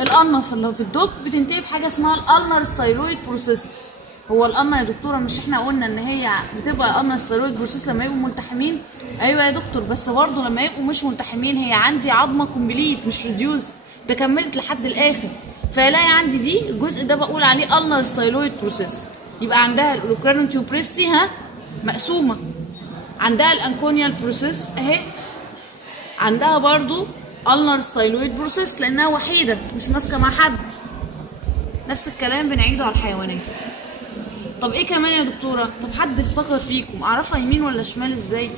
القلنه في الدوج بتنتهي بحاجه اسمها الالنر ستايلويد بروسيس. هو القلنه يا دكتوره مش احنا قلنا ان هي بتبقى الالنر ستايلويد بروسيس لما يبقوا ملتحمين؟ ايوه يا دكتور، بس برضه لما يبقوا مش ملتحمين هي عندي عظمه كومبليت مش ريديوز، ده كملت لحد الاخر، فلاقي عندي دي الجزء ده بقول عليه النر ستايلويد بروسيس. يبقى عندها الاوكرانو تيوبريستي مقسومه، عندها الانكونيال بروسيس اهي، عندها برضو النر ستايلويد بروسيس لانها وحيده مش ماسكه مع حد. نفس الكلام بنعيده على الحيوانات. طب ايه كمان يا دكتوره؟ طب حد افتكر فيكم اعرفها يمين ولا شمال ازاي؟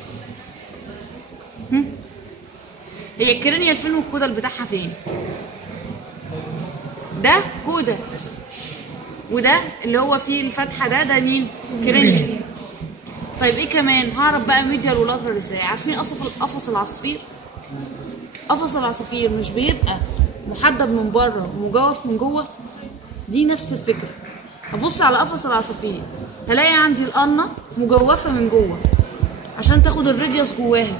هي الكرينيال فيلم الكودال بتاعها فين؟ ده كودا، وده اللي هو فيه الفتحه ده مين؟ كرينيال. طيب ايه كمان؟ هعرف بقى ميديال ولاترال ازاي؟ عارفين قفص العصافير؟ قفص العصافير مش بيبقى محدب من بره ومجوف من جوه؟ دي نفس الفكره. هبص على قفص العصافير هلاقي عندي القنه مجوفه من جوه عشان تاخد الراديوس جواها،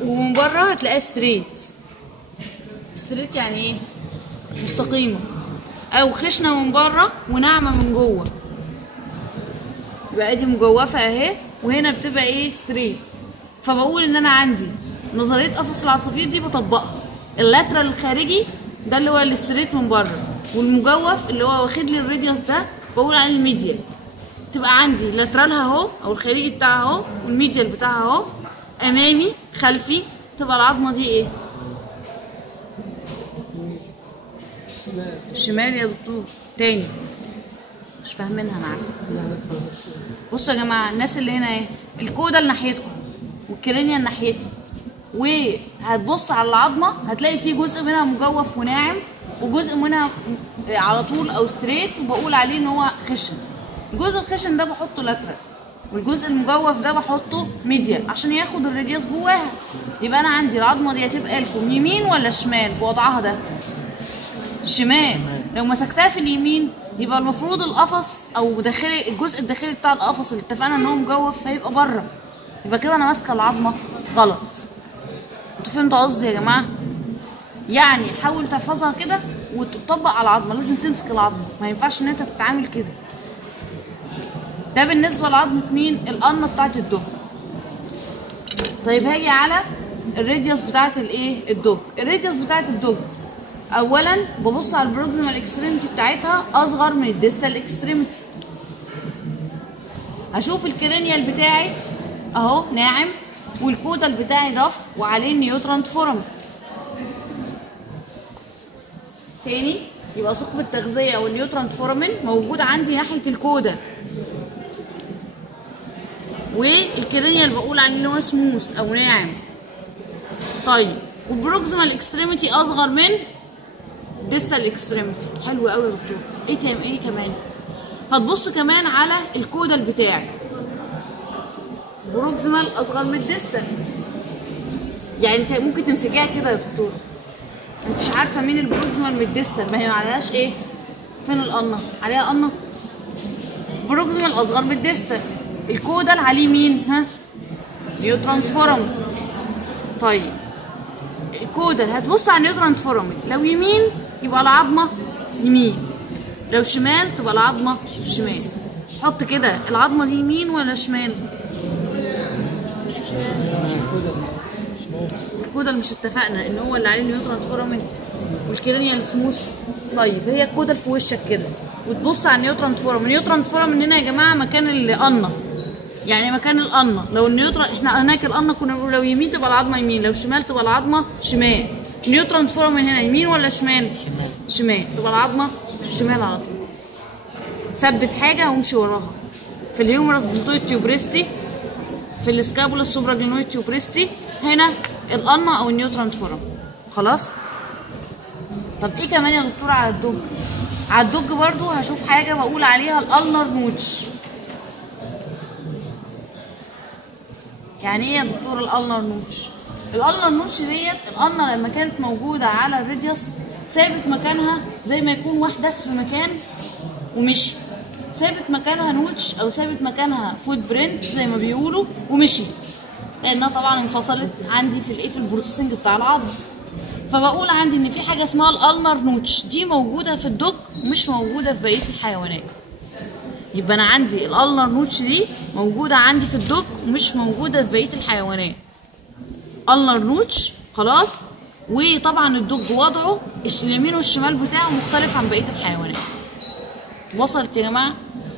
ومن بره هتلاقيها ستريت. ستريت يعني ايه؟ مستقيمه، او خشنه من بره وناعمه من جوه. يبقى دي مجوفه اهي، وهنا بتبقى ايه؟ ستريت. فبقول ان انا عندي نظريه قفص العصافير دي بطبقها. اللاترال الخارجي ده اللي هو الستريت من بره، والمجوف اللي هو واخد لي الراديوس ده بقول عليه الميديال. تبقى عندي لاترالها اهو او الخارجي بتاعها اهو، والميديال بتاعها اهو، امامي خلفي. تبقى العظمه دي ايه؟ شمال يا دكتور. تاني مش فاهمينها انا عارفه. بصوا يا جماعه، الناس اللي هنا ايه؟ الكودا لناحيتكم والكرينيا لناحيتي، وهتبص على العظمه هتلاقي فيه جزء منها مجوف وناعم، وجزء منها على طول او ستريت وبقول عليه ان هو خشن. الجزء الخشن ده بحطه لاترال، والجزء المجوف ده بحطه ميديال عشان ياخد الراديوس جواها. يبقى انا عندي العظمه دي هتبقى لكم يمين ولا شمال بوضعها ده؟ شمال. لو مسكتها في اليمين يبقى المفروض القفص او داخلي الجزء الداخلي بتاع القفص اللي اتفقنا ان هو مجوف هيبقى بره، يبقى كده انا ماسكه العظمه غلط. انتوا فهمتوا قصدي يا جماعه؟ يعني حاول تحفظها كده وتطبق على العظمه، لازم تمسك العظمه، ما ينفعش ان انت تتعامل كده. ده بالنسبه لعظمه مين؟ القنه بتاعت الدوج. طيب هاجي على الراديوس بتاعت الايه؟ الدوج. الراديوس بتاعت الدوج اولا ببص على البروكسيمال اكستريمتي بتاعتها اصغر من الديستال اكستريمتي. هشوف الكرينيال بتاعي اهو ناعم، والكودال بتاعي رف وعليه نيوترانت فورم. تاني يبقى ثقب التغذيه او النيوترانت فورمن موجود عندي ناحيه الكودا، والكرينيال بقول عليه ان هو سموث او ناعم. طيب والبروكسيمال اكستريمتي اصغر من ديستال اكستريمتي. حلو قوي يا دكتور. ايه كمان؟ هتبص كمان على الكودال بتاعي، بروكسيمال اصغر من الديستال. يعني انت ممكن تمسكيها كده يا دكتور، انتش عارفه مين البروكسيمال من الديستال، ما هي ما عليهاش ايه؟ فين القنه؟ عليها قنه. بروكسيمال اصغر من الديستال، الكودال عليه مين؟ نيوترانت فورم. طيب الكودال هتبص على النيوترانت فورم، لو يمين يبقى العظمه يمين، لو شمال تبقى العظمه شمال. حط كده العظمه دي يمين ولا شمال؟ الكودال مش اتفقنا ان هو اللي عليه نيوترانت فورامين والكرينيال سموث؟ طيب هي الكودال في وشك كده وتبص على النيوترانت فورامين. النيوترانت فورامين هنا يا جماعه مكان القنه، يعني مكان القنه. لو النيوترانت احنا هناك القنه كنا بنقول لو يمين تبقى العظمه يمين، لو شمال تبقى العظمه شمال. النيوترانت فورامين هنا يمين ولا شمال؟ شمال، تبقى العظمه شمال على طول. ثبت حاجه وامشي وراها. في الهيومرس دلتويد تيوبريستي، في الاسكابولا السوبراجلينويد تيوبريستي، هنا القنه او النيوترانت فورم. خلاص؟ طب ايه كمان يا دكتوره على الدوج؟ على الدوج برضو هشوف حاجه بقول عليها الالنر نوتش. يعني ايه يا دكتوره الالنر نوتش؟ الالنر نوتش ديت القنه لما كانت موجوده على الراديوس ثابت مكانها زي ما يكون واحد داس في مكان ومشي، ثابت مكانها نوتش او ثابت مكانها فوت برنت زي ما بيقولوا ومشي، لانها طبعا انفصلت عندي في الايه؟ في البروسيسنج بتاع العظم. فبقول عندي ان في حاجه اسمها الالنر نوتش، دي موجوده في الدوج ومش موجوده في بقيه الحيوانات. يبقى انا عندي الالنر نوتش دي موجوده عندي في الدوج ومش موجوده في بقيه الحيوانات. النر نوتش خلاص. وطبعا الدوج وضعه اليمين والشمال بتاعه مختلف عن بقيه الحيوانات. وصلت يا جماعه؟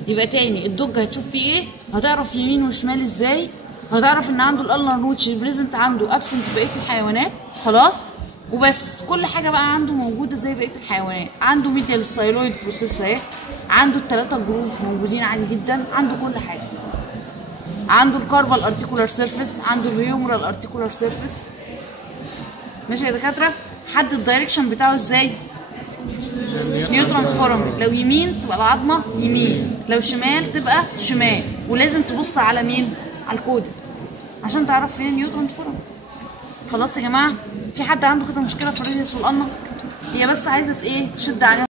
يبقى تاني الدوج هتشوف فيه ايه، هتعرف يمين وشمال ازاي، هتعرف ان عنده الالنر نوتش بريزنت عنده ابسنت في بقيه الحيوانات خلاص. وبس كل حاجه بقى عنده موجوده زي بقيه الحيوانات. عنده ميديال ستايلويد بروسيس اهي، عنده الثلاثه جروف موجودين عادي جدا، عنده كل حاجه. عنده الكاربال ارتيكولار سيرفيس، عنده الهيومرال ارتيكولار سيرفيس. ماشي يا دكاتره؟ حد الدايركشن بتاعه ازاي؟ نيوترال فورم، لو يمين تبقى العظمه يمين، لو شمال تبقى شمال. ولازم تبص على مين؟ على الكود عشان تعرف فين النيوترال فورم. خلاص يا جماعه؟ في حد عنده كده مشكله في الريديوس والقلنه؟ هي بس عايزه ايه؟ تشد عليها